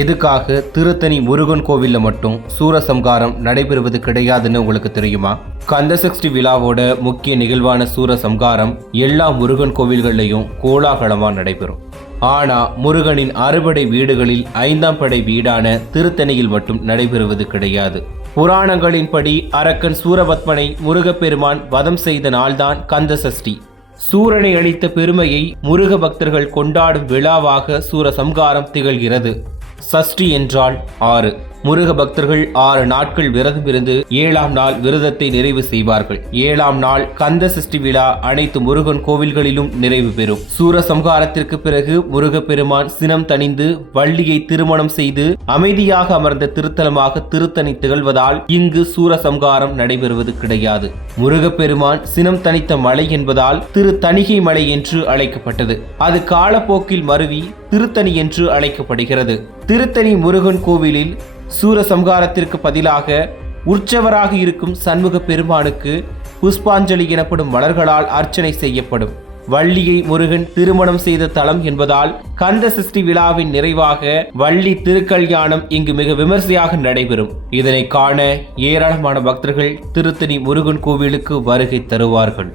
எதுக்காக திருத்தணி முருகன் கோவிலில் மட்டும் சூரசம்காரம் நடைபெறுவது கிடையாதுன்னு உங்களுக்கு தெரியுமா? கந்தசஷ்டி விழாவோட முக்கிய நிகழ்வான சூரசம்காரம் எல்லா முருகன் கோவில்கள்லையும் கோலாகலமாக நடைபெறும். ஆனா முருகனின் அறுபடை வீடுகளில் ஐந்தாம் படை வீடான திருத்தணியில் மட்டும் நடைபெறுவது கிடையாது. புராணங்களின்படி அரக்கன் சூரபத்மனை முருகப்பெருமான் வதம் செய்த நாள்தான் கந்தசஷ்டி. சூரனை அளித்த பெருமையை முருக பக்தர்கள் கொண்டாடும் விழாவாக சூரசம்காரம் திகழ்கிறது. சஷ்டி என்றால் ஆறு. முருக பக்தர்கள் ஆறு நாட்கள் விரதம் இருந்து ஏழாம் நாள் விரதத்தை நிறைவு செய்வார்கள். ஏழாம் நாள் கந்த சஷ்டி விழா அனைத்து முருகன் கோவில்களிலும் நிறைவு பெறும். சூரசம்ஹாரத்திற்கு பிறகு முருகப்பெருமான் சினம் தணிந்து வள்ளியை திருமணம் செய்து அமைதியாக அமர்ந்த திருத்தலமாக திருத்தணி திகழ்வதால் இங்கு சூரசம்ஹாரம் நடைபெறுவது கிடையாது. முருகப்பெருமான் சினம் தணித்த மலை என்பதால் திரு தணிகை மலை என்று அழைக்கப்பட்டது. அது காலப்போக்கில் மருவி திருத்தணி என்று அழைக்கப்படுகிறது. திருத்தணி முருகன் கோவிலில் சூரசம்ஹாரத்திற்கு பதிலாக உற்சவராக இருக்கும் சண்முக பெருமானுக்கு புஷ்பாஞ்சலி எனப்படும் மலர்களால் அர்ச்சனை செய்யப்படும். வள்ளியை முருகன் திருமணம் செய்த தலம் என்பதால் கந்த சஷ்டி விழாவின் நிறைவாக வள்ளி திருக்கல்யாணம் இங்கு மிக விமர்சையாக நடைபெறும். இதனை காண ஏராளமான பக்தர்கள் திருத்தணி முருகன் கோவிலுக்கு வருகை தருவார்கள்.